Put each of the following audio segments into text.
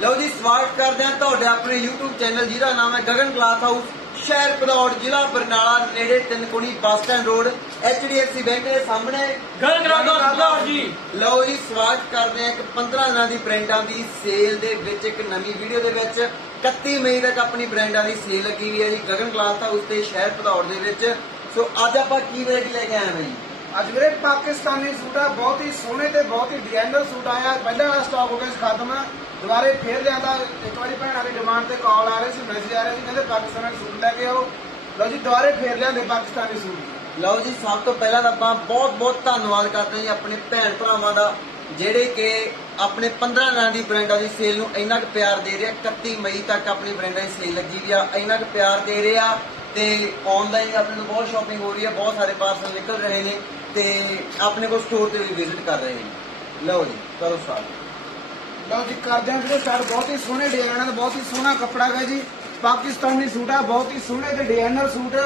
ਲਓ ਜੀ ਸਵਾਗਤ ਕਰਦੇ ਹਾਂ ਤੁਹਾਡੇ ਆਪਣੇ YouTube ਚੈਨਲ ਜਿਹਦਾ ਨਾਮ ਹੈ ਗਗਨ ਕਲਾਸ ਹਾਊਸ ਸ਼ਹਿਰ ਪਧੌੜ ਜ਼ਿਲ੍ਹਾ ਬਰਨਾਲਾ ਨੇੜੇ ਤਿੰਨਕੋਣੀ bus stand road HDFC bank ਦੇ ਸਾਹਮਣੇ। ਗਗਨ ਕਲਾਸ ਹਾਊਸ ਜੀ। ਲਓ ਜੀ ਸਵਾਗਤ ਕਰਦੇ ਹਾਂ ਇੱਕ 15 ਦਿਨਾਂ ਦੀ ਬ੍ਰਾਂਡਾਂ ਦੀ ਸੇਲ ਦੇ ਵਿੱਚ ਇੱਕ ਨਵੀਂ ਵੀਡੀਓ ਦੇ ਵਿੱਚ। 31 ਮਈ ਤੱਕ ਆਪਣੀ ਬ੍ਰਾਂਡਾਂ ਦੀ ਸੇਲ ਲੱਗੀ ਹੋਈ ਹੈ ਜੀ ਗਗਨ ਕਲਾਸ ਹਾਊਸ ਤੇ ਸ਼ਹਿਰ ਪਧੌੜ ਦੇ ਵਿੱਚ। ਸੋ ਅੱਜ ਆਪਾਂ ਕੀ ਵੈਰਾਈਟੀ ਲੈ ਕੇ ਆਏ ਹਾਂ ਜੀ ਅੱਜ ਵੀਰੇ ਪਾਕਿਸਤਾਨੀ ਸੂਟ ਆ, ਬਹੁਤ ਹੀ ਸੋਹਣੇ ਤੇ ਬਹੁਤ ਹੀ ਡਿਜ਼ਾਈਨਰ ਸੂਟ ਆਇਆ। ਪਹਿਲਾਂ ਵਾਲਾ ਸਟਾਕ ਹੋ ਗਿਆ ਸੀ ਖਤਮ। ਦੁਬਾਰੇ ਫੇਰ ਲਿਆਂਦਾ। ਇੱਕ ਵਾਰੀ ਭੈਣਾਂ ਦੀ ਡਿਮਾਂਡ ਤੇ ਕਾਲ ਆ ਰਹੀ ਸੀ ਮੈਸੇਜ ਆ ਰਿਹਾ ਸੀ, ਕਹਿੰਦੇ ਪਾਕਿਸਤਾਨੀ ਸੂਟ ਲੈ ਕੇ ਆਓ। ਲਓ ਜੀ, ਦੁਬਾਰੇ ਫੇਰ ਲਿਆਂਦੇ ਪਾਕਿਸਤਾਨੀ ਸੂਟ। ਲਓ ਜੀ, ਸਭ ਤੋਂ ਪਹਿਲਾਂ ਤਾਂ ਆਪਾਂ ਬਹੁਤ ਬਹੁਤ ਧੰਨਵਾਦ ਕਰਦੇ ਹਾਂ ਜੀ ਆਪਣੇ ਭੈਣ ਭਰਾਵਾਂ ਦਾ, ਜਿਹੜੇ ਕਿ ਆਪਣੇ 15 ਨਾਂ ਦੀ ਬ੍ਰਾਂਡਾਂ ਦੀ ਸੇਲ ਨੂੰ ਇੰਨਾ ਕੁ ਪਿਆਰ ਦੇ ਰਹੇ 31 ਮਈ ਤੱਕ ਆਪਣੀ ਬ੍ਰਾਂਡਾਂ ਦੀ ਸੇਲ ਲੱਗੀ ਵੀ ਆ, ਇੰਨਾ ਕੁ ਪਿਆਰ ਦੇ ਰਹੇ ਤੇ ਆਨਲਾਈਨ ਆਪਣੇ ਨੂੰ ਬਹੁਤ ਸ਼ਾਪਿੰਗ ਹੋ ਰਹੀ ਹੈ ਬਹੁਤ ਸਾਰੇ ਪਾਰਸਲ ਨਿਕਲ ਰਹੇ ਨੇ। ਤੇ ਆਪਣੇ ਕੋਲ ਸਟੋਰ ਤੇ ਵੀ ਵਿਜ਼ਿਟ ਕਰ ਰਹੇ ਨੇ। ਲਓ ਜੀ ਕਰੋ ਸਟਾਰਟ ਲਓ ਜੀ ਕਰਦੇ ਆਂ ਵੀਰੇ ਸਟਾਰਟ ਬਹੁਤ ਹੀ ਸੋਹਣੇ ਡਿਜ਼ਾਈਨਾਂ ਦਾ ਬਹੁਤ ਹੀ ਸੋਹਣਾ ਕੱਪੜਾ ਹੈ ਜੀ। ਪਾਕਿਸਤਾਨੀ ਸੂਟ ਆ ਬਹੁਤ ਹੀ ਸੋਹਣੇ ਤੇ ਡਿਜ਼ਾਈਨਰ ਸੂਟ।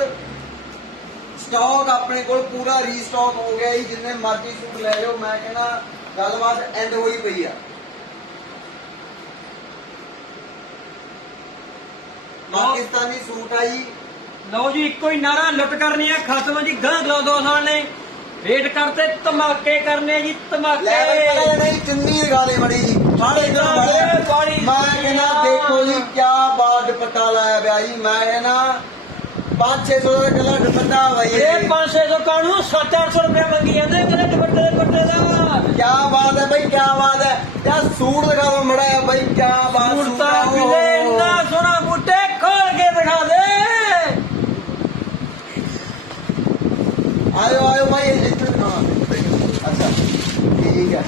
ਸਟਾਕ ਆਪਣੇ ਕੋਲ ਪੂਰਾ ਰੀਸਟਾਕ ਹੋ ਗਿਆ ਜੀ ਜਿੰਨੇ ਮਰਜ਼ੀ ਸੂਟ ਲੈ ਜਾਓ ਮੈਂ ਕਹਿੰਦਾ ਗੱਲਬਾਤ ਐਂਡ ਹੋਈ ਪਈ ਆ। ਪਾਕਿਸਤਾਨੀ ਸੂਟ ਆ ਜੀ। ਲਓ ਜੀ ਇੱਕੋ ਹੀ ਨਾਰਾ ਲੁੱਟ ਕਰਨੀ ਹੈ ਖਤਮ ਜੀ ਗਾਂ ਗਲੋ ਦੋਸਾਂ ਨੇ ਰੇਟ ਕਰਤੇ ਧਮਾਕੇ ਕਰਨੇ ਜੀ ਧਮਾਕੇ। ਲੈ ਬਈ ਪਹਿਲਾਂ ਨਹੀਂ ਦਿਖਾ ਦੇ ਮੜੀ ਜੀ ਸਾਡੇ ਇਧਰ ਬਾੜੀ। ਮੈਂ ਕਹਿੰਦਾ ਦੇਖੋ ਜੀ ਕਿਆ ਬਾਤ ਦੁਪੱਟਾ ਲਾਇਆ ਪਿਆ ਜੀ। ਮੈਂ ਕਹਿੰਦਾ 5-600 ਦਾ ਕਿਲਾ ਦੁਪੱਟਾ ਬਈ ਇਹ 500 ਕਾਣੂ 7-800 ਰੁਪਏ ਮੰਗੀ ਜਾਂਦੇ ਕਹਿੰਦੇ ਦੁਪੱਟੇ ਦੇ ਦੁਪੱਟੇ ਦਾ। ਕਿਆ ਬਾਤ ਹੈ ਬਈ ਕਿਆ ਬਾਤ ਹੈ। ਯਾ ਸੂਟ ਦਿਖਾ ਦੋ ਮੜਾ ਬਈ ਕਿਆ ਬਾਤ ਸੂਟ ਆ, ਮਿਲੇ ਓਹ। ਇੰਨਾ ਸੋਹਣਾ ਬੂਟੇ ਖੋਲ ਕੇ ਦਿਖਾ ਦੇ ਆਇਓ ਆਇਓ ਭਾਈ ਇੱਥੇ ਦਿਖਾਉਣਾ ਅੱਛਾ ਠੀਕ ਹੈ।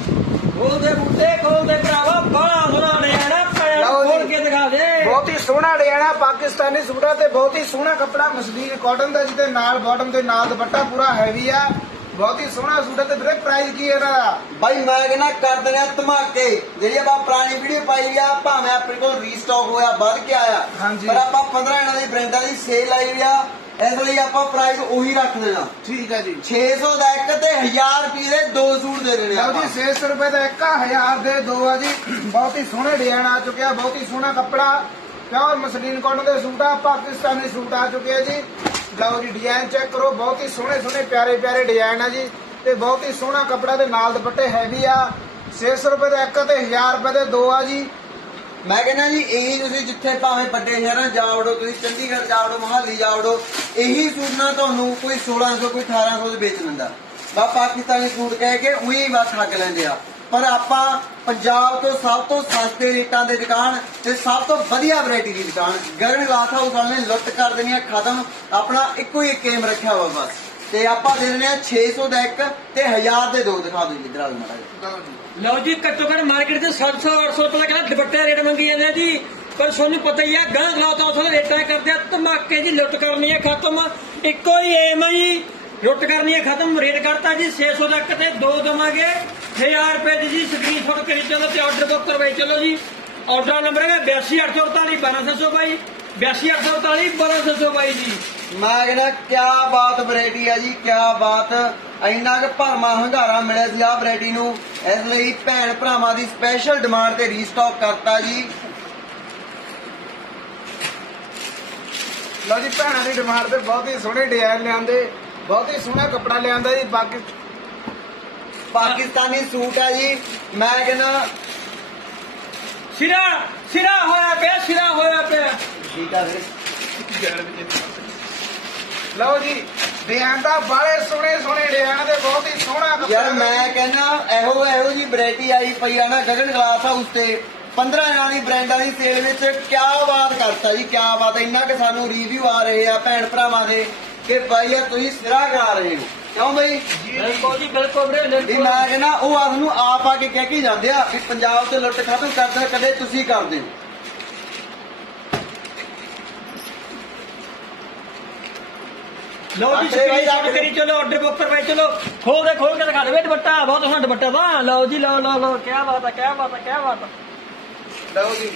ਖੋਲ ਦੇ ਬੂਟੇ ਖੋਲ ਦੇ ਭਰਾਵਾ ਬੜਾ ਸੋਹਣਾ ਨਿਆਣਾ ਪੈਰ ਲਓ ਜੀ। ਖੋਲ ਕੇ ਦਿਖਾ ਦੇ। ਬਹੁਤ ਹੀ ਸੋਹਣਾ ਡਿਜ਼ਾਈਨ ਆ ਪਾਕਿਸਤਾਨੀ ਸੂਟਾਂ ਤੇ ਬਹੁਤ ਹੀ ਸੋਹਣਾ ਕੱਪੜਾ ਮਸਲੀਨ ਕਾਟਨ ਦਾ ਜਿਹਦੇ ਨਾਲ ਬਾਟਮ ਦੇ ਨਾਲ ਦੁਪੱਟਾ ਪੂਰਾ ਹੈਵੀ ਆ। ਬਹੁਤ ਹੀ ਸੋਹਣਾ ਸੂਟ ਹੈ ਤੇ ਵੀਰੇ ਪ੍ਰਾਈਸ ਕੀ ਹੈ ਇਹਦਾ? ਭਾਈ ਮੈਂ ਕਹਿੰਦਾ ਕਰ ਦਿੰਦੇ ਆ ਧਮਾਕੇ। ਜਿਹੜੀ ਆਪਾਂ ਪੁਰਾਣੀ ਵੀਡੀਓ ਪਾਈ ਆ ਭਾਵੇਂ ਆਪਣੇ ਕੋਲ ਰੀਸਟਾਕ ਹੋਇਆ ਵੱਧ ਕੇ ਆਇਆ ਹਾਂਜੀ। ਪਰ ਆਪਾਂ 15 ਇਹਨਾਂ ਦੀ ਬ੍ਰਾਂਡਾਂ ਦੀ ਸੇਲ ਆਈ ਆ। ਇਸ ਲਈ ਆਪਾਂ ਪ੍ਰਾਈਸ ਉਹੀ ਰੱਖ ਦੇਣਾ। ਠੀਕ ਹੈ ਜੀ। 600 ਦਾ ਇੱਕ ਤੇ 1000 ਰੁਪਏ ਦੇ ਦੋ ਸੂਟ ਦੇ ਦੇਣੇ ਲਓ ਜੀ 600 ਰੁਪਏ ਦਾ ਇੱਕ ਆ, ਹਜ਼ਾਰ ਦੇ ਦੋ ਆ ਜੀ। ਬਹੁਤ ਹੀ ਸੋਹਣੇ ਡਿਜ਼ਾਈਨ ਆ ਚੁੱਕਿਆ ਬਹੁਤ ਹੀ ਸੋਹਣਾ ਕੱਪੜਾ। ਪਿਓਰ ਮਸਲੀਨ ਕਾਟਨ ਦੇ ਸੂਟ ਆ ਪਾਕਿਸਤਾਨੀ ਸੂਟ ਆ ਚੁੱਕੇ ਆ ਜੀ। ਲਓ ਜੀ ਡਿਜ਼ਾਈਨ ਚੈੱਕ ਕਰੋ ਬਹੁਤ ਹੀ ਸੋਹਣੇ ਸੋਹਣੇ ਪਿਆਰੇ ਪਿਆਰੇ ਡਿਜ਼ਾਈਨ ਆ ਜੀ। ਤੇ ਬਹੁਤ ਹੀ ਸੋਹਣਾ ਕੱਪੜਾ ਦੇ ਨਾਲ ਦੁਪੱਟੇ ਹੈਵੀ ਆ। 600 ਰੁਪਏ ਦਾ ਇੱਕ ਤੇ 1000 ਰੁਪਏ ਦੇ ਦੋ ਆ ਜੀ। ਮੈਂ ਕਹਿੰਦਾ ਜੀ, ਇਹੀ ਤੁਸੀਂ ਜਿੱਥੇ ਭਾਵੇਂ ਵੱਡੇ ਸ਼ਹਿਰਾਂ ਜਾ ਵੜੋ ਤੁਸੀਂ ਚੰਡੀਗੜ੍ਹ ਜਾ ਵੜੋ ਮਹਾਲੀ ਜਾ ਵੜੋ ਇਹੀ ਸੂਟ ਨਾ ਤੁਹਾਨੂੰ ਕੋਈ 1600 ਕੋਈ 1800 ਦੇ ਵੇਚ ਦਿੰਦਾ। ਬਾ ਪਾਕਿਸਤਾਨੀ ਸੂਟ ਕਹਿ ਕੇ ਉਹੀ ਬਸ ਠੱਗ ਲੈਂਦੇ ਆ। ਪਰ ਆਪਾਂ ਪੰਜਾਬ ਤੋਂ ਸਭ ਤੋਂ ਸਸਤੇ ਰੇਟਾਂ ਦੇ ਦੁਕਾਨ ਤੇ ਸਭ ਤੋਂ ਵਧੀਆ ਵੈਰਾਈਟੀ ਦੀ ਦੁਕਾਨ ਗਗਨ ਗਲਾਸ ਹਾਊਸ ਵਾਲੇ ਲੁੱਟ ਕਰ ਦੇਣੀ ਆ ਖਤਮ, ਆਪਣਾ ਇੱਕੋ ਹੀ ਏਮ ਰੱਖਿਆ ਹੋਇਆ ਬਸ। ਤੇ ਆਪਾਂ ਦੇ ਦਿੰਦੇ ਆ 600 ਦਾ ਇੱਕ ਤੇ 1000 ਦੇ ਦੋ ਦਿਖਾ ਦਿਓ ਜੀ, ਇਧਰ ਆਓ ਮਾੜਾ ਲਓ ਜੀ, ਘੱਟੋ ਘੱਟ ਮਾਰਕੀਟ 'ਚ 700 800 ਰੁਪਏ ਦਾ ਕਹਿੰਦਾ ਦੁਪੱਟੇ ਰੇਟ ਮੰਗੀ ਜਾਂਦੇ ਆ ਜੀ। ਪਰ ਤੁਹਾਨੂੰ ਪਤਾ ਹੀ ਆ ਗਾਂ ਗਲਾ ਤਾਂ ਉਸ ਰੇਟਾਂ ਕਰਦੇ ਆ, ਧਮਾਕੇ ਦੀ ਲੁੱਟ ਕਰਨੀ ਹੈ ਖਤਮ। ਇੱਕੋ ਹੀ ਏਮ ਆ ਜੀ, ਲੁੱਟ ਕਰਨੀ ਹੈ ਖਤਮ, ਰੇਟ ਕਰਤਾ ਜੀ 600 ਤੱਕ ਤੇ ਦੋ ਦਵਾਂਗੇ। 1000 ਰੁਪਏ ਦੀ ਜੀ ਸਕਰੀਨਸ਼ਾਟ ਕਰੀ ਚਲੋ ਤੇ ਆਰਡਰ ਬੁੱਕ ਕਰਵਾਈ ਚਲੋ ਜੀ। ਆਰਡਰ ਨੰਬਰ ਹੈ 82848 12222 82848 12222 ਜੀ। ਮੈਂ ਕਹਿੰਦਾ ਕਿਆ ਬਾਤ ਵੈਰਾਈਟੀ ਆ ਜੀ ਕਿਆ ਬਾਤ। ਇੰਨਾ ਕੁ ਭਰਮਾ ਹੰਗਾਰਾ ਮਿਲਿਆ ਸੀ ਆਹ ਵੈਰਾਈਟੀ ਨੂੰ। ਇਸ ਲਈ ਭੈਣ ਭਰਾਵਾਂ ਦੀ ਸਪੈਸ਼ਲ ਡਿਮਾਂਡ ਤੇ ਰੀਸਟਾਕ ਕਰਤਾ ਜੀ। ਲਓ ਜੀ ਭੈਣਾਂ ਦੀ ਡਿਮਾਂਡ ਤੇ ਬਹੁਤ ਹੀ ਸੋਹਣੇ ਡਿਜ਼ਾਈਨ ਲਿਆਂਦੇ ਬਹੁਤ ਹੀ ਸੋਹਣਾ ਕੱਪੜਾ ਲਿਆਂਦਾ ਜੀ ਬਾਕੀ ਪਾਕਿਸਤਾਨੀ ਸੂਟ ਆ ਜੀ। ਮੈਂ ਕਹਿੰਦਾ ਸਿਰਾ ਸਿਰਾ ਹੋਇਆ ਪਿਆ ਸਿਰਾ ਹੋਇਆ ਪਿਆ। ਠੀਕ ਆ ਵੀਰੇ। ਲਓ ਜੀ ਡਿਜ਼ਾਈਨ ਦਾ ਬਾਲੇ ਸੋਹਣੇ ਸੋਹਣੇ ਡਿਜ਼ਾਈਨ ਦੇ ਬਹੁਤ ਹੀ ਸੋਹਣਾ ਕੱਪੜਾ ਯਾਰ ਮੈਂ ਕਹਿੰਦਾ ਇਹੋ ਇਹੋ ਜੀ ਵੈਰਾਈਟੀ ਆਈ ਪਈ ਆ ਨਾ ਗਗਨ ਗਲਾਸ ਹਾਊਸ ਤੇ 15 ਜਣਾਂ ਦੀ ਬ੍ਰਾਂਡਾਂ ਦੀ ਸੇਲ ਵਿੱਚ ਕਿਆ ਬਾਤ ਕਰਤਾ ਜੀ ਕਿਆ ਬਾਤ ਇੰਨਾ ਕਿ ਸਾਨੂੰ ਰਿਵਿਊ ਆ ਰਹੇ ਆ ਭੈਣ ਭਰਾਵਾਂ ਦੇ ਕਿ ਬਾਈ ਯਾਰ ਤੁਸੀਂ ਸਿਰਾ ਕਰਾ ਰਹੇ ਹੋ। ਕਿਉਂ ਬਈ? ਬਿਲਕੁਲ ਜੀ ਬਿਲਕੁਲ ਵੀਰੇ ਵੀ ਬਿਲਕੁਲ ਮੈਂ ਕਹਿੰਦਾ ਉਹ ਆਪ ਨੂੰ ਆਪ ਆ ਕੇ ਕਹਿ ਕੇ ਜਾਂਦੇ ਆ ਵੀ ਪੰਜਾਬ ਤੇ ਲੁੱਟ ਖਤਮ ਕਰਦਾ ਕਦੇ ਤੁਸੀਂ ਕਰਦੇ ਹੋ। ਲਓ ਜੀ ਸਕਰੀਨਸ਼ਾਟ ਆਖਰੇ। ਕਰੀ ਚਲੋ ਆਰਡਰ ਬੁੱਕ ਕਰਵਾਈ ਚਲੋ। ਖੋਲ ਦੇ ਖੋਲ ਕੇ ਦਿਖਾ ਦੇਵੇ ਦੁਪੱਟਾ ਬਹੁਤ ਸੋਹਣਾ ਦੁਪੱਟਾ। ਦਾ ਲਓ ਜੀ ਲਓ ਲਓ ਲਓ ਕੀ ਬਾਤ ਹੈ ਕੀ ਬਾਤ ਹੈ ਕੀ ਬਾਤ ਹੈ ਲਓ ਜੀ।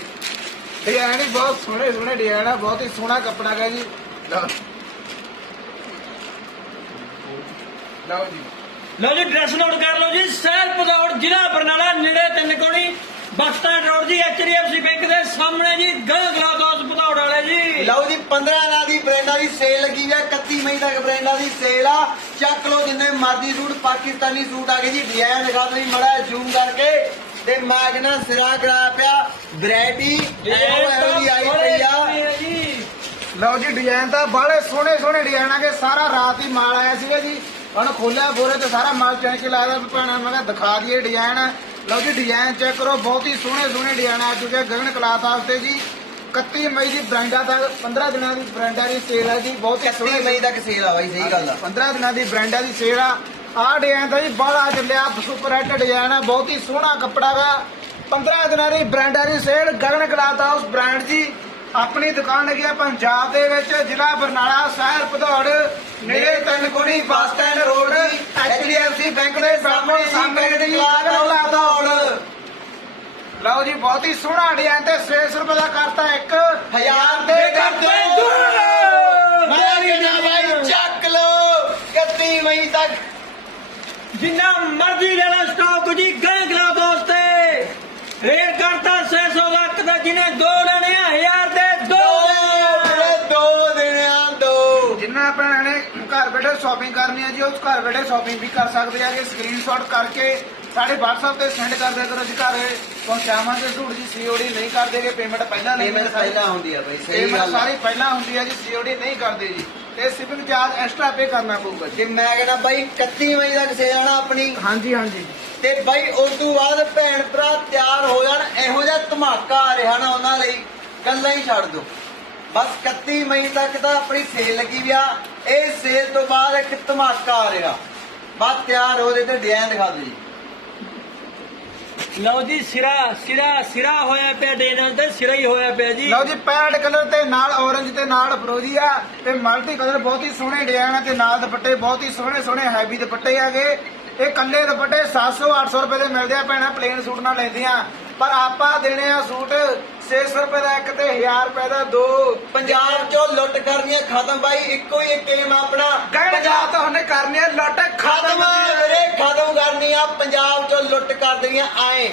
ਡਿਜ਼ਾਈਨ ਹੀ ਬਹੁਤ ਸੋਹਣੇ ਸੋਹਣੇ ਡਿਜ਼ਾਈਨ ਆ ਬਹੁਤ ਹੀ ਸੋਹਣਾ ਕੱਪੜਾ ਹੈ ਜੀ। ਲਓ। ਲਓ ਜੀ। ਲਓ ਜੀ ਡਰੈਸ ਨੋਟ ਕਰ ਲਓ ਜੀ। ਸਹਿਲ ਪਦੌੜ ਜ਼ਿਲ੍ਹਾ ਬਰਨਾਲਾ ਨੇੜੇ ਤਿੰਨ ਕੋਣੀ। ਸਟੈਂਡ ਰੋਡ ਜੀ ਐਚਡੀਐਫਸੀ ਬੈਂਕ ਸਾਹਮਣੇ ਜੀ ਗਾਂ ਗਲਾ ਦੋਸ ਪਧੌੜ ਵਾਲੇ ਜੀ। ਲਓ ਜੀ 15 ਦਿਨਾਂ ਦੀ ਬ੍ਰਾਂਡਾਂ ਦੀ ਸੇਲ ਲੱਗੀ ਹੈ 31 ਮਈ ਤੱਕ ਬ੍ਰਾਂਡਾਂ ਦੀ ਸੇਲ ਆ। ਚੱਕ ਲਓ ਜਿੰਨੇ ਮਰਜ਼ੀ ਸੂਟ ਪਾਕਿਸਤਾਨੀ ਸੂਟ ਆ ਗਏ ਜੀ। ਡਿਜ਼ਾਈਨ ਦਿਖਾ ਲਈ ਮੜਾ ਜ਼ੂਮ ਕਰਕੇ। ਤੇ ਮੈਂ ਕਹਿੰਦਾ ਸਿਰਾ ਕਰਾ ਪਿਆ ਵੈਰਾਈਟੀ ਇਹੋ ਇਹੋ ਜੀ ਆਈ ਪਈ ਆ। ਜੀ। ਲਓ ਜੀ ਡਿਜ਼ਾਈਨ ਤਾਂ ਬਾਹਲੇ ਸੋਹਣੇ ਸੋਹਣੇ ਡਿਜ਼ਾਈਨ ਆ ਕੇ ਸਾਰਾ ਰਾਤ ਹੀ ਮਾਲ ਆਇਆ ਸੀਗਾ ਜੀ। ਹੁਣ ਖੋਲਿਆ ਬੋਰੇ ਤੇ ਸਾਰਾ ਮਾਲ ਚੈੱਕ ਲਾਇਆ ਭੈਣਾ ਮੈਂ ਕਿਹਾ ਦਿਖਾ ਦਈਏ ਡਿਜ਼ਾਈਨ। ਲਓ ਜੀ ਡਿਜ਼ਾਈਨ ਚੈੱਕ ਕਰੋ ਬਹੁਤ ਹੀ ਸੋਹਣੇ ਸੋਹਣੇ ਡਿਜ਼ਾਈਨ ਆ ਚੁੱਕੇ ਆ ਗਗਨ ਕਲਾਸ ਵਾਸਤੇ ਜੀ। 31 ਮਈ ਦੀ ਬ੍ਰਾਂਡਾ ਤੱਕ 15 ਦਿਨਾਂ ਦੀ ਬ੍ਰਾਂਡਾ ਦੀ ਸੇਲ ਹੈ ਜੀ ਬਹੁਤ ਹੀ 31 ਸੋਹਣੇ ਮਈ ਤੱਕ ਸੇਲ ਆ ਬਾਈ ਸਹੀ ਗੱਲ ਆ। 15 ਦਿਨਾਂ ਦੀ ਬ੍ਰਾਂਡਾ ਦੀ ਸੇਲ ਆ। ਆਹ ਡਿਜ਼ਾਈਨ ਤਾਂ ਜੀ ਬਾਹਲਾ ਚੱਲਿਆ ਸੁਪਰ ਹਿੱਟ ਡਿਜ਼ਾਈਨ ਆ ਬਹੁਤ ਹੀ ਸੋਹਣਾ ਕੱਪੜਾ ਗਾ 15 ਦਿਨਾਂ ਦੀ ਬ੍ਰਾਂਡਾ ਦੀ sale Gagan cloth house brand ਜੀ। ਆਪਣੀ ਦੁਕਾਨ ਲੱਗੀ ਆ ਪੰਜਾਬ ਦੇ ਵਿੱਚ ਜ਼ਿਲ੍ਹਾ ਬਰਨਾਲਾ ਸ਼ਹਿਰ ਭਦੌੜ ਨੇੜੇ ਤਨਕੁਣੀ bus stand road HDFC bank ਦੇ ਸਾਹਮਣੇ ਗਗਨ ਕਲਾਥ ਹਾਊਸ ਲਓ ਜੀ ਬਹੁਤ ਹੀ ਸੋਹਣਾ ਡਿਜ਼ਾਈਨ ਤੇ 600 ਰੁਪਏ ਦਾ ਕਰਤਾ ਇੱਕ ਹਜ਼ਾਰ ਦੇ ਕਰਦੇ ਦੋ। ਮੈਂ ਕਹਿੰਦਾ ਬਾਈ ਚੱਕ ਲਓ 31 ਮਈ ਤੱਕ। ਜਿੰਨਾ ਮਰਜ਼ੀ ਲੈ ਲਓ ਸਟਾਕ ਜੀ ਗਾਂ ਗਲਾ ਦੋਸ ਤੇ ਰੇਟ ਕਰਤਾ 600 ਲੱਖ ਦਾ ਜਿਹਨੇ ਦੋ ਲੈਣੇ ਆ ਹਜ਼ਾਰ ਦੇ ਦੋ ਦੋ ਜਿੰਨਾ ਭੈਣਾਂ ਨੇ ਘਰ ਬੈਠੇ ਸ਼ਾਪਿੰਗ ਕਰਨੀ ਹੈ ਜੀ ਉਹ ਘਰ ਬੈਠੇ ਸ਼ਾਪਿੰਗ ਵੀ ਕਰ ਸਕਦੇ ਆ ਕਿ ਸਕਰੀਨਸ਼ਾਟ ਕਰਕੇ ਸਾਡੇ WhatsApp ਤੇ ਸੈਂਡ ਕਰ ਦਿਆ ਕਰੋ ਜੀ ਘਰ। ਪਹੁੰਚਾਵਾਂਗੇ ਸੂਟ ਜੀ ਸੀਓਡੀ ਨਹੀਂ ਕਰਦੇਗੇ ਪੇਮੈਂਟ ਪਹਿਲਾਂ ਲੈਂਦੇ ਪੇਮੈਂਟ ਪਹਿਲਾਂ ਹੁੰਦੀ ਆ ਬਾਈ ਸਹੀ ਗੱਲ ਆ। ਸਾਰੀ ਪਹਿਲਾਂ ਹੁੰਦੀ ਹੈ ਜੀ ਸੀਓਡੀ ਨਹੀਂ ਕਰਦੇ ਜੀ। ਤੇ ਸ਼ਿਪਿੰਗ ਚਾਰਜ ਐਕਸਟਰਾ ਪੇ ਕਰਨਾ ਪਊਗਾ ਜੀ। ਮੈਂ ਕਹਿੰਦਾ ਬਾਈ 31 ਮਈ ਤੱਕ ਸੇਲ ਆਣਾ ਆਪਣੀ। ਹਾਂਜੀ ਹਾਂਜੀ। ਤੇ ਬਾਈ ਉਸ ਤੋਂ ਬਾਅਦ ਭੈਣ ਭਰਾ ਤਿਆਰ ਹੋ ਜਾਣ ਇਹੋ ਜਿਹਾ ਧਮਾਕਾ ਆ ਰਿਹਾ ਨਾ ਉਹਨਾਂ ਲਈ ਗੱਲਾਂ ਹੀ ਛੱਡ ਦਿਓ। ਬਸ 31 ਮਈ ਤੱਕ ਤਾਂ ਆਪਣੀ ਸੇਲ ਲੱਗੀ ਵੀ ਆ। ਇਹ ਸੇਲ ਤੋਂ ਬਾਅਦ ਇੱਕ ਧਮਾਕਾ ਆ ਰਿਹਾ। ਬਸ ਤਿਆਰ ਹੋ ਜੇ ਤੇ ਡਿਜ਼ਾਈਨ ਦਿਖਾ ਦਿਓ ਜੀ। ਲਓ ਜੀ ਸਿਰਾ ਸਿਰਾ ਸਿਰਾ ਹੋਇਆ ਪਿਆ ਡੇ ਨਾਲ ਤੇ ਸਿਰਾ ਹੀ ਹੋਇਆ ਪਿਆ ਜੀ। ਲਓ ਜੀ ਪੈਰਟ ਕਲਰ ਤੇ ਨਾਲ ਔਰੰਜ ਤੇ ਨਾਲ ਫਰੋਜੀ ਆ ਤੇ ਮਲਟੀ ਕਲਰ ਬਹੁਤ ਹੀ ਸੋਹਣੇ ਡਿਜ਼ਾਈਨ ਆ ਤੇ ਨਾਲ ਦੁਪੱਟੇ ਬਹੁਤ ਹੀ ਸੋਹਣੇ ਸੋਹਣੇ ਹੈਵੀ ਦੁਪੱਟੇ ਆਗੇ ਇਹ ਕੱਲੇ ਦੁਪੱਟੇ 700 800 ਰੁਪਏ ਦੇ ਮਿਲਦੇ ਆ ਭੈਣਾਂ ਪਲੇਨ ਸੂਟ ਨਾਲ ਲੈਂਦੀਆਂ। ਪਰ ਆਪਾਂ ਦੇਣੇ ਆ ਸੂਟ 600 ਰੁਪਏ ਦਾ ਇੱਕ ਤੇ 1000 ਰੁਪਏ ਦਾ ਦੋ। ਪੰਜਾਬ ਚੋਂ ਲੁੱਟ ਕਰਨੀਆਂ ਖਤਮ ਬਾਈ ਇੱਕੋ ਹੀ ਇੱਕ ਏਮ ਆਪਣਾ। ਜਾ ਤਾਂ ਉਹਨੇ ਕਰਨੀ ਆ ਲੁੱਟ ਖਤਮ ਵੀਰੇ ਖਤਮ ਕਰਨੀ ਆ। ਪੰਜਾਬ ਚੋਂ ਲੁੱਟ ਕਰ ਦੇਣੀਆਂ ਆਏ।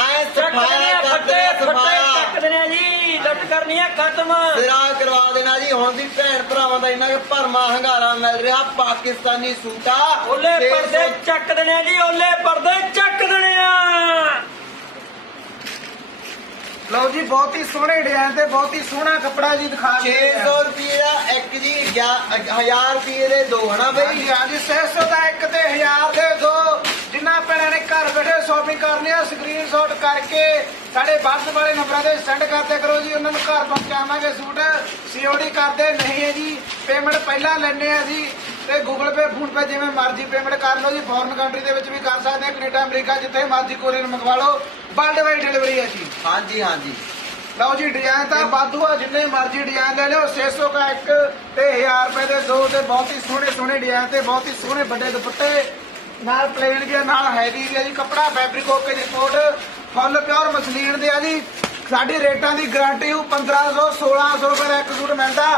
ਆਏ ਸਫਾਇਆ ਕਰਦੇ ਸਫਾਇਆ ਚੱਕ ਦੇਣੇ ਜੀ ਲੁੱਟ ਕਰਨੀ ਆ ਖਤਮ। ਸਿਰਾ ਕਰਵਾ ਦੇਣਾ ਜੀ ਹੁਣ ਦੀ ਭੈਣ ਭਰਾਵਾਂ ਦਾ ਇੰਨਾ ਕਿ ਭਰਮਾ ਹੰਗਾਰਾ ਮਿਲ ਰਿਹਾ ਪਾਕਿਸਤਾਨੀ ਸੂਟਾ। ਓਲੇ 600 ਪਰਦੇ ਚੱਕ ਦੇਣੇ ਜੀ ਓਲੇ ਪਰਦੇ ਚੱਕ ਦੇਣੇ ਆ। ਲਓ ਜੀ ਬਹੁਤ ਹੀ ਸੋਹਣੇ ਡਿਜ਼ਾਈਨ ਤੇ ਬਹੁਤ ਹੀ ਸੋਹਣਾ ਕੱਪੜਾ ਜੀ ਦਿਖਾ ਕੇ 600 ਰੁਪਏ ਦਾ ਇੱਕ ਜੀ 1000 ਰੁਪਏ ਦੇ ਦੋ ਹਨਾ ਬਈ? ਹਾਂਜੀ ਹਾਂਜੀ 600 ਦਾ ਇੱਕ ਤੇ 1000 ਦੇ ਦੋ। ਜਿੰਨਾ ਭੈਣਾਂ ਨੇ ਘਰ ਬੈਠੇ ਸ਼ਾਪਿੰਗ ਕਰਨੀ ਆ ਸਕਰੀਨਸ਼ਾਟ ਕਰਕੇ ਸਾਡੇ WhatsApp ਵਾਲੇ ਨੰਬਰਾਂ ਤੇ ਸੈਂਡ ਕਰਦੇ ਕਰੋ ਜੀ ਉਹਨਾਂ ਨੂੰ ਘਰ ਪਹੁੰਚਾਵਾਂਗੇ ਸੂਟ। ਸੀਓਡੀ ਕਰਦੇ ਨਹੀਂ ਹੈ ਜੀ ਪੇਮੈਂਟ ਪਹਿਲਾਂ ਲੈਣੇ ਆ ਜੀ। ਤੇ ਗੂਗਲ ਪੇ ਫੋਨ ਪੇ ਜਿਵੇਂ ਮਰਜ਼ੀ ਪੇਮੈਂਟ ਕਰ ਲਓ ਜੀ ਫੋਰਨ ਕੰਟਰੀ ਦੇ ਵਿੱਚ ਵੀ ਕਰ ਸਕਦੇ ਆ ਕੈਨੇਡਾ ਅਮਰੀਕਾ ਜਿੱਥੇ ਮਰਜ਼ੀ ਕੋਰੀਅਰ ਮੰਗਵਾ ਲਓ ਵਰਲਡ ਵਾਈਡ ਡਿਲੀਵਰੀ ਹੈ ਜੀ। ਹਾਂਜੀ ਹਾਂਜੀ। ਲਓ ਜੀ ਡਿਜ਼ਾਈਨ ਤਾਂ ਵਾਧੂ ਆ ਜਿੰਨੇ ਮਰਜ਼ੀ ਡਿਜ਼ਾਈਨ ਲੈ ਲਿਓ 600 ਦਾ ਇੱਕ ਤੇ 1000 ਰੁਪਏ ਦੇ ਦੋ ਤੇ ਬਹੁਤ ਹੀ ਸੋਹਣੇ ਸੋਹਣੇ ਡਿਜ਼ਾਈਨ ਤੇ ਬਹੁਤ ਹੀ ਸੋਹਣੇ ਵੱਡੇ ਦੁਪੱਟੇ। ਨਾਲ ਪਲੇਨ ਆ, ਨਾਲ ਹੈਵੀ ਆ ਜੀ ਕੱਪੜਾ ਫੈਬਰਿਕ ਓਕੇ ਦੀ ਰਿਪੋਰਟ ਫੁੱਲ ਪਿਓਰ ਮਸਲੀਨ ਦੇ ਆ ਜੀ। ਸਾਡੀ ਰੇਟਾਂ ਦੀ ਗਾਰੰਟੀ ਹੋ 1500 1600 ਰੁਪਏ ਦਾ ਇੱਕ ਸੂਟ ਮਿਲਦਾ।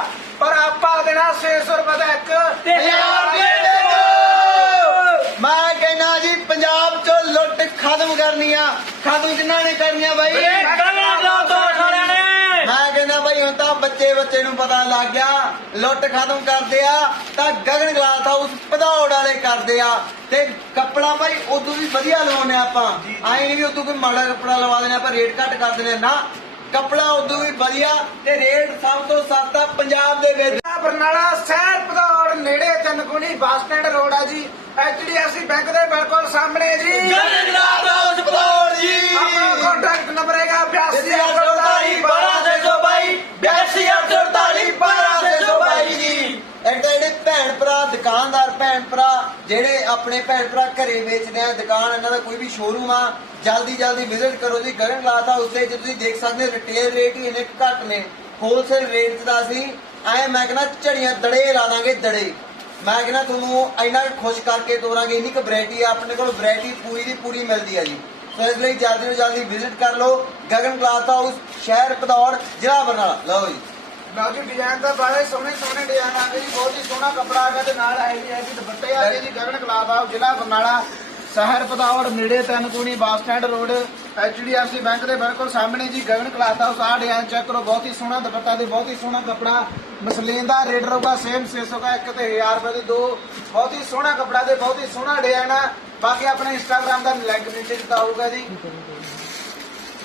ਪਰ ਆਪਾਂ ਦੇਣਾ 600 ਰੁਪਏ ਦਾ ਇੱਕ। ਤੇ 1000 ਰੁਪਏ ਦੇ ਦੋ ਮੈਂ ਕਹਿੰਦਾ ਜੀ ਪੰਜਾਬ ਚੋਂ ਲੁੱਟ ਖਤਮ ਕਰਨੀ ਆ। ਖਤਮ ਕਿੰਨਾ ਨੇ ਕਰਨੀ ਆ ਬਾਈ ਇਹ ਨੇ। ਮੈਂ ਕਹਿੰਦਾ ਬਾਈ ਹੁਣ ਤਾਂ ਬੱਚੇ ਬੱਚੇ ਨੂੰ ਪਤਾ ਲੱਗ ਗਿਆ। ਲੁੱਟ ਖਤਮ ਕਰਦੇ ਆ ਤਾਂ ਗਗਨ ਗਲਾਸ ਹਾਊਸ ਭਦੌੜ ਵਾਲੇ ਕਰਦੇ ਆ। ਤੇ ਕੱਪੜਾ ਬਾਈ ਉਦੋਂ ਵੀ ਵਧੀਆ ਲਵਾਉਨੇ ਆਪਾਂ। ਆਏ ਨਹੀਂ ਵੀ ਉਦੋਂ ਕੋਈ ਮਾੜਾ ਕੱਪੜਾ ਲਵਾ ਦੇਣਾ ਆਪਾਂ ਰੇਟ ਘੱਟ ਕਰ ਦਿੰਦੇ ਆ। ਨਾ ਕੱਪੜਾ ਉਦੋਂ ਵੀ ਵਧੀਆ ਤੇ ਰੇਟ ਸਭ ਤੋਂ ਸਸਤਾ ਪੰਜਾਬ ਦੇ ਵਿੱਚ। ਬਰਨਾਲਾ ਸ਼ਹਿਰ ਭਦੌੜ ਨੇੜੇ ਤਨਕੁਣੀ ਬੱਸ ਸਟੈਂਡ ਰੋਡ ਆ ਜੀ। ਐਚਡੀਐਫਸੀ ਬੈਂਕ ਦੇ ਬਿਲਕੁਲ ਸਾਹਮਣੇ ਜੀ। ਗਗਨ ਗਲਾਸ ਹਾਊਸ ਭਦੌੜ ਜੀ। ਆਪਣਾ ਕੰਟੈਕਟ ਨੰਬਰ ਹੈਗਾ 82 ਇੱਕ ਤਾਂ ਜਿਹੜੇ ਭੈਣ ਭਰਾ ਦੁਕਾਨਦਾਰ ਭੈਣ ਭਰਾ ਜਿਹੜੇ ਆਪਣੇ ਭੈਣ ਭਰਾ ਘਰੇ ਵੇਚਦੇ ਆ, ਦੁਕਾਨ, ਇਹਨਾਂ ਦਾ ਕੋਈ ਵੀ ਸ਼ੋਰੂਮ ਆ, ਜਲਦੀ ਜਲਦੀ ਵਿਜ਼ਿਟ ਕਰੋ ਜੀ, ਗਗਨ ਗਲਾਸ ਹਾਊਸ ਜੇ ਤੁਸੀਂ ਦੇਖ ਸਕਦੇ ਰਿਟੇਲ ਰੇਟ ਹੀ ਇਹਨੇ ਘੱਟ ਨੇ ਹੋਲਸੇਲ ਰੇਟ ਦਾ ਅਸੀਂ ਐ ਮੈਂ ਕਹਿੰਦਾ ਝੜੀਆਂ ਦੜੇ ਲਾ ਦਾਂਗੇ ਦੜੇ। ਮੈਂ ਕਹਿੰਦਾ ਤੁਹਾਨੂੰ ਇੰਨਾ ਖੁਸ਼ ਕਰਕੇ ਤੋਰਾਂਗੇ, ਇੰਨੀ ਕੁ ਵੈਰਾਈਟੀ ਆ, ਆਪਣੇ ਕੋਲ ਵੈਰਾਈਟੀ ਪੂਰੀ ਦੀ ਪੂਰੀ ਮਿਲਦੀ ਆ ਜੀ। ਸੋ ਇਸ ਲਈ ਜਲਦੀ ਤੋਂ ਜਲਦੀ ਵਿਜ਼ਿਟ ਕਰ ਲਓ, ਗਗਨ ਕਲਾਥ ਹਾਊਸ ਸ਼ਹਿਰ, ਭਦੌੜ, ਜ਼ਿਲ੍ਹਾ ਬਰਨਾਲਾ। ਲਓ ਜੀ। ਲਓ ਜੀ ਡਿਜ਼ਾਈਨ ਤਾਂ ਬੜੇ ਸੋਹਣੇ ਸੋਹਣੇ ਡਿਜ਼ਾਈਨ ਆ ਗਏ ਜੀ, ਬਹੁਤ ਹੀ ਸੋਹਣਾ ਕੱਪੜਾ ਆ ਗਿਆ ਤੇ ਨਾਲ ਹੈਵੀ ਹੈਵੀ ਦੁਪੱਟੇ ਆ ਗਏ ਜੀ, ਗਗਨ ਕਲਾਬ ਜ਼ਿਲ੍ਹਾ ਬਰਨਾਲਾ, ਸ਼ਹਿਰ ਪਦਾਵੜ ਨੇੜੇ ਤਨਕੂਣੀ bus stand road HDFC bank ਦੇ ਬਿਲਕੁਲ ਸਾਹਮਣੇ ਜੀ, ਗਗਨ ਕਲਾਥ ਹਾਊਸ ਆ ਡਿਜ਼ਾਈਨ ਚੈੱਕ ਕਰੋ, ਬਹੁਤ ਹੀ ਸੋਹਣਾ ਦੁਪੱਟਾ ਤੇ ਬਹੁਤ ਹੀ ਸੋਹਣਾ ਕੱਪੜਾ, ਮਸਲੀਨ ਦਾ ਰੇਟ ਰਹੂਗਾ ਸੇਮ 600 ਦਾ, ਇੱਕ ਤੇ 1000 ਰੁਪਏ ਦੇ ਦੋ, ਬਹੁਤ ਹੀ ਸੋਹਣਾ ਕੱਪੜਾ ਤੇ ਬਹੁਤ ਹੀ ਸੋਹਣਾ ਡਿਜ਼ਾਈਨ ਆ। ਬਾਕੀ ਆਪਣੇ ਇੰਸਟਾਗ੍ਰam ਦਾ ਲਿੰਕ ਨੀਚੇ ਦਿੱਤਾ ਹੋਊਗਾ ਜੀ।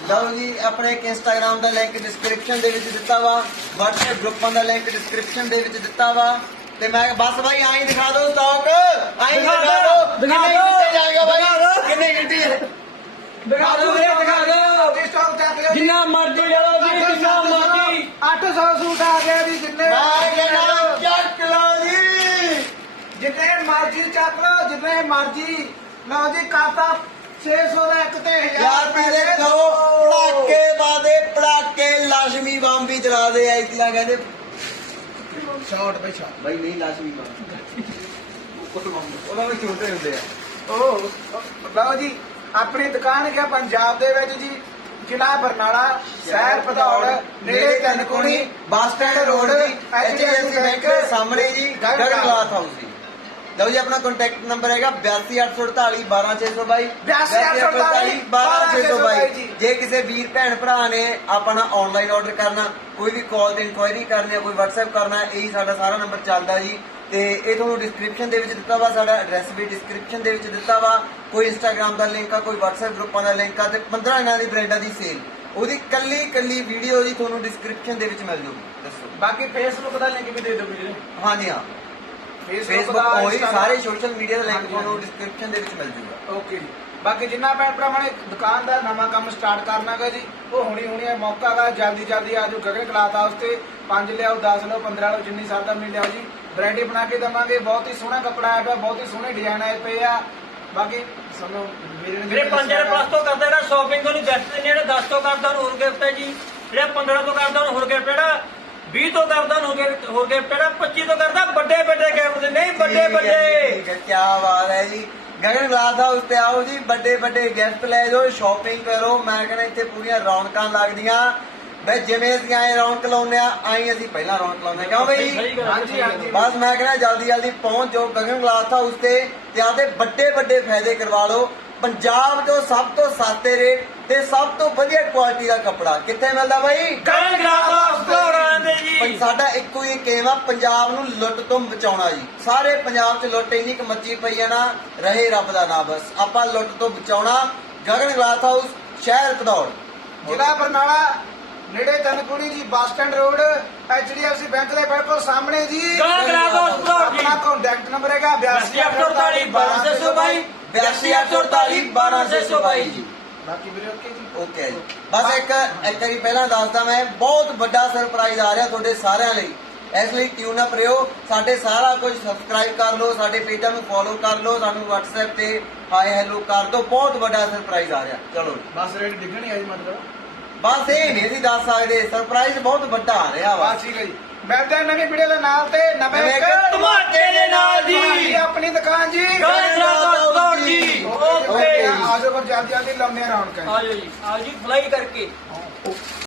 ਲਓ ਜੀ ਆਪਣੇ ਇੱਕ ਇੰਸਟਾਗ੍ਰam ਦਾ ਲਿੰਕ ਡਿਸਕ੍ਰਿਪਸ਼ਨ ਦੇ ਵਿੱਚ ਦਿੱਤਾ ਵਾ WhatsApp ਗਰੁੱਪਾਂ ਦਾ ਲਿੰਕ ਡਿਸਕ੍ਰਿਪਸ਼ਨ ਦੇ ਵਿੱਚ ਦਿੱਤਾ ਵਾ। ਤੇ ਮੈਂ ਬਸ ਭਾਈ ਆਈ ਦਿਖਾ ਦਿਓ ਸਟਾਕ ਆਈ ਦਿਖਾ ਦਿਖਾ ਦਿਓ, ਦਿਖਾ ਕਿੰਨੇ ਦਿਓ, ਘੰਟੇ ਜਾਏਗਾ ਭਾਈ। ਕਿੰਨੇ ਘੰਟੇ? ਦਿਖਾ ਦਿਓ ਵੀਰੇ ਦਿਖਾ ਦਿਓ ਜੀ ਸਟਾਕ ਚੱਕ ਲਿਓ। ਜਿੰਨਾ ਮਰਜ਼ੀ ਲੈ ਲਓ ਜੀ ਜਿੰਨਾ ਮਰਜ਼ੀ। 800 ਸੂਟ ਆ ਗਿਆ ਜੀ ਜਿੰਨੇ ਮੈਂ ਕਹਿੰਦਾ ਚੱਕ ਲਓ ਜੀ। ਜਿੰਨੇ ਮਰਜ਼ੀ ਚੱਕ ਲਓ ਜਿੰਨੇ ਮਰਜ਼ੀ। ਲਓ ਜੀ ਕਾਤਾ 600 ਦਾ ਇੱਕ ਤੇ 1000 ਯਾਰ ਰੁਪਏ ਮੇਰੇ ਦੇ ਦੋ। ਪੜਾਕੇ ਬਾਦੇ ਪੜਾਕੇ ਲਾਜ਼ਮੀ ਬੰਬ ਵੀ ਚਲਾ ਦੇ ਐਤਲਾ ਕਹਿੰਦੇ। ਸ਼ਾਰਟ ਬਈ ਸ਼ਾਰਟ ਭਾਈ ਨਹੀਂ ਲਾਜ਼ਮੀ ਬੰਬ। ਉਹਨਾਂ ਵਿੱਚ ਛੋਟੇ ਹੁੰਦੇ ਆ। ਉਹ ਲਓ ਜੀ ਆਪਣੀ ਦੁਕਾਨ ਹੈ ਪੰਜਾਬ ਦੇ ਵਿੱਚ ਜੀ ਜ਼ਿਲ੍ਹਾ ਬਰਨਾਲਾ ਸ਼ਹਿਰ ਭਦੌੜ ਨੇੜੇ ਤਨਕੁਣੀ bus stand road HDFC bank ਸਾਹਮਣੇ ਜੀ ਹਾਊਸ ਜੀ। ਲਓ ਜੀ ਆਪਣਾ ਕੰਟੈਕਟ ਨੰਬਰ ਹੈਗਾ 828441 12622 8284 12622 ਜੇ ਕਿਸੇ ਵੀਰ ਭੈਣ ਭਰਾ ਨੇ ਆਪਣਾ ਆਨਲਾਈਨ ਆਰਡਰ ਕਰਨਾ ਕੋਈ ਵੀ ਕਾਲ ਤੇ ਇਨਕੁਆਇਰੀ ਕਰਨੀ ਹੈ ਕੋਈ WhatsApp ਕਰਨਾ ਇਹੀ ਸਾਡਾ ਸਾਰਾ ਨੰਬਰ ਚੱਲਦਾ ਜੀ। ਤੇ ਇਹ ਤੁਹਾਨੂੰ ਡਿਸਕ੍ਰਿਪਸ਼ਨ ਦੇ ਵਿੱਚ ਦਿੱਤਾ ਵਾ ਸਾਡਾ ਐਡਰੈਸ ਵੀ ਡਿਸਕ੍ਰਿਪਸ਼ਨ ਦੇ ਵਿੱਚ ਦਿੱਤਾ ਵਾ। ਕੋਈ ਇੰਸਟਾਗ੍ਰam ਦਾ ਲਿੰਕ ਆ ਕੋਈ WhatsApp ਗਰੁੱਪਾਂ ਦਾ ਲਿੰਕ ਆ ਤੇ 15 ਇਹਨਾਂ ਦੀ ਬ੍ਰਾਂਡਾਂ ਦੀ ਸੇਲ ਉਹਦੀ ਕੱਲੀ ਕੱਲੀ ਵੀਡੀਓ ਜੀ ਤੁਹਾਨੂੰ ਡਿਸਕ੍ਰਿਪਸ਼ਨ ਦੇ ਵਿੱਚ ਮਿਲ ਜੂਗੀ। ਦੱਸੋ। ਬਾਕੀ ਫੇਸਬੁੱਕ ਦਾ ਲਿੰਕ ਵੀ ਦੇ ਦਿਓ ਵੀਰੇ। ਹਾਂਜੀ ਹਾਂ। ਫੇਸਬੁੱਕ ਉਹੀ ਸਾਰੇ ਸੋਸ਼ਲ ਮੀਡੀਆ ਦਾ ਲਿੰਕ ਹਾਂਜੀ, ਤੁਹਾਨੂੰ ਹਾਂਜੀ। ਡਿਸਕ੍ਰਿਪਸ਼ਨ ਦੇ ਵਿੱਚ ਮਿਲ ਜੂਗਾ। ਓਕੇ ਜੀ। ਬਾਕੀ ਜਿੰਨਾ ਭੈਣ ਭਰਾਵਾਂ ਨੇ ਦੁਕਾਨ ਦਾ ਨਵਾਂ ਕੰਮ ਸਟਾਰਟ ਕਰਨਾਗਾ ਜੀ ਉਹ ਹੁਣੀ ਹੁਣੀ ਇਹ ਮੌਕਾ ਗਾ ਜਲਦੀ ਜਲਦੀ ਆਜੋ ਗਗਨ ਕਲਾਥ ਹਾਊਸ ਤੇ 5 ਲਿਆਓ 10 ਲਿਆਓ 15 ਲਿਆਓ ਜਿੰਨੀ ਸਰਦਾ ਮਿਲ ਲਿਆਓ ਜੀ। ਵੈਰਾਈਟੀ ਬਣਾ ਕੇ ਦਵਾਂਗੇ ਬਹੁਤ ਹੀ ਸੋਹਣਾ ਕੱਪੜਾ ਆਇਆ ਪਿਆ ਬਹੁਤ ਹੀ ਸੋਹਣੇ ਡਿਜ਼ਾਈਨ ਆਏ ਪਏ ਆ। ਬਾਕੀ ਸਾਨੂੰ ਮੇਰੇ ਨੇ ਵੀਰੇ 5000 ਪਲੱਸ ਤੋਂ ਕਰਦਾ ਜਿਹੜਾ ਸ਼ਾਪਿੰਗ ਉਹਨੂੰ ਗਿਫਟ ਦਿੰਦੇ ਜਿਹੜੇ 10 ਤੋਂ ਕਰਦਾ ਉਹਨੂੰ ਹੋਰ ਗਿਫਟ ਹੈ ਜੀ। ਜਿਹੜਾ 15 ਤੋਂ ਕਰਦਾ ਉਹਨੂੰ ਹੋਰ ਗਿਫਟ ਜਿਹੜਾ 20 ਤੋਂ ਕਰਦਾ ਉਹਨੂੰ gift- ਹੋਰ ਗਿਫਟ ਜਿਹੜਾ 25 ਤੋਂ ਕਰਦਾ ਵੱਡੇ ਵੱਡੇ ਗਿਫਟ ਦਿੰਦੇ ਨਹੀਂ ਵੱਡੇ ਵੱਡੇ। ਕੀ ਬਾਤ ਹੈ ਜੀ। ਗਗਨ ਗਲਾਸ ਹਾਊਸ ਤੇ ਆਓ ਜੀ ਵੱਡੇ ਵੱਡੇ ਗਿਫਟ ਲੈ ਜਾਓ ਸ਼ਾਪਿੰਗ ਕਰੋ। ਮੈਂ ਕਹਿੰਦਾ ਇੱਥੇ ਪੂਰੀਆਂ ਰੌਣਕਾਂ ਲੱਗਦੀਆਂ। ਬਈ ਜਿਵੇਂ ਅਸੀਂ ਆਏ ਰੌਣਕ ਲਾਉਂਦੇ ਆ ਆਈ ਅਸੀਂ ਪਹਿਲਾਂ ਰੌਣਕ ਲਾਉਂਦੇ ਕਿਉਂ ਬਈ? ਹੈ, ਹਾਂਜੀ, ਹੈ। ਹਾਂਜੀ। ਬਸ ਮੈਂ ਕਹਿੰਦਾ ਜਲਦੀ ਜਲਦੀ ਪਹੁੰਚ ਜਾਓ। ਗਗਨ ਗਲਾਸ ਹਾਊਸ ਤੇ ਤੇ ਆਪਦੇ ਵੱਡੇ ਵੱਡੇ ਫਾਇਦੇ ਕਰਵਾ ਲਓ। ਪੰਜਾਬ ਤੋਂ ਸਭ ਤੋਂ ਸਸਤੇ ਰੇਟ ਤੇ ਸਭ ਤੋਂ ਵਧੀਆ ਕੁਆਲਿਟੀ ਦਾ ਕੱਪੜਾ ਕਿੱਥੇ ਮਿਲਦਾ ਬਾਈ? ਗਲਾਸ ਸਟੋਰਾਂ ਦੇ ਪਰ ਜੀ ਸਾਡਾ ਇੱਕੋ ਹੀ ਏਮ ਆ ਪੰਜਾਬ ਨੂੰ ਲੁੱਟ ਤੋਂ ਬਚਾਉਣਾ ਜੀ। ਸਾਰੇ ਪੰਜਾਬ 'ਚ ਲੁੱਟ ਇੰਨੀ ਕੁ ਮੱਚੀ ਪਈ ਆ ਨਾ ਰਹੇ ਰੱਬ ਦਾ ਨਾਮ ਬਸ। ਆਪਾਂ ਲੁੱਟ ਤੋਂ ਬਚਾਉਣਾ ਗਗਨ ਗਲਾਸ ਹਾਊਸ ਸ਼ਹਿਰ ਭਦੌੜ ਜ਼ਿਲ੍ਹਾ ਬਰਨਾਲਾ ਨੇੜੇ ਤਨਕੁਣੀ ਜੀ bus stand road HDFC bank ਦੇ ਬਿਲਕੁਲ ਸਾਹਮਣੇ ਜੀ। ਗਗਨ ਹਾਊਸ ਭਦੌੜ ਜੀ। ਆਪਣਾ ਕੰਟੈਕਟ ਨੰਬਰ ਹੈਗਾ 8248 1222 8248 12622 ਜੀ। ਬਾਕੀ ਵੀਰੇ ਓਕੇ ਜੀ। ਓਕੇ ਜੀ। ਬਸ ਇੱਕ ਇੱਕ ਵਾਰੀ ਪਹਿਲਾਂ ਦੱਸਦਾ ਮੈਂ ਬਹੁਤ ਵੱਡਾ ਸਰਪ੍ਰਾਈਜ਼ ਆ ਰਿਹਾ ਤੁਹਾਡੇ ਸਾਰਿਆਂ ਲਈ। ਇਸ ਲਈ ਟਿਊਨ ਅਪ ਰਿਓ ਸਾਡੇ ਸਾਰਾ ਕੁਝ ਸਬਸਕ੍ਰਾਈਬ ਕਰ ਲਓ ਸਾਡੇ ਪੇਜਾਂ ਨੂੰ ਫੋਲੋ ਕਰ ਲਓ ਸਾਨੂੰ WhatsApp ਤੇ ਹਾਈ ਹੈਲੋ ਕਰ ਦਿਓ। ਬਹੁਤ ਵੱਡਾ ਸਰਪ੍ਰਾਈਜ਼ ਆ ਰਿਹਾ। ਚਲੋ। ਬਸ ਰੇਟ ਡਿੱਗਣੀ ਆ ਜੀ ਮਤਲਬ ਬਸ ਇਹ ਨਹੀਂ ਅਸੀਂ ਦੱਸ ਸਕਦੇ ਸਰਪ੍ਰਾਈਜ਼ ਬਹੁਤ ਵੱਡਾ ਆ ਰਿਹਾ ਵਾ। ਬਸ ਠੀਕ ਹੈ ਜੀ। ਮਿਲਦੇ ਹਾਂ ਨਵੀਂ ਵੀਡੀਓ ਦੇ ਨਾਲ ਤੇ ਨਵੇਂ ਧਮਾਕੇ ਦੇ ਨਾਲ ਜੀ। ਆਪਣੀ ਦੁਕਾਨ ਜੀ। ਸਟੋਰ ਜੀ। ਓਕੇ। ਆਜੋ ਪਰ ਜਲਦੀ ਜਲਦੀ ਲਾਉਂਦੇ ਆ ਰੌਣਕਾਂ। ਆਜੋ ਜੀ। ਆਜੋ ਜੀ ਫਲਾਈ ਕਰਕੇ।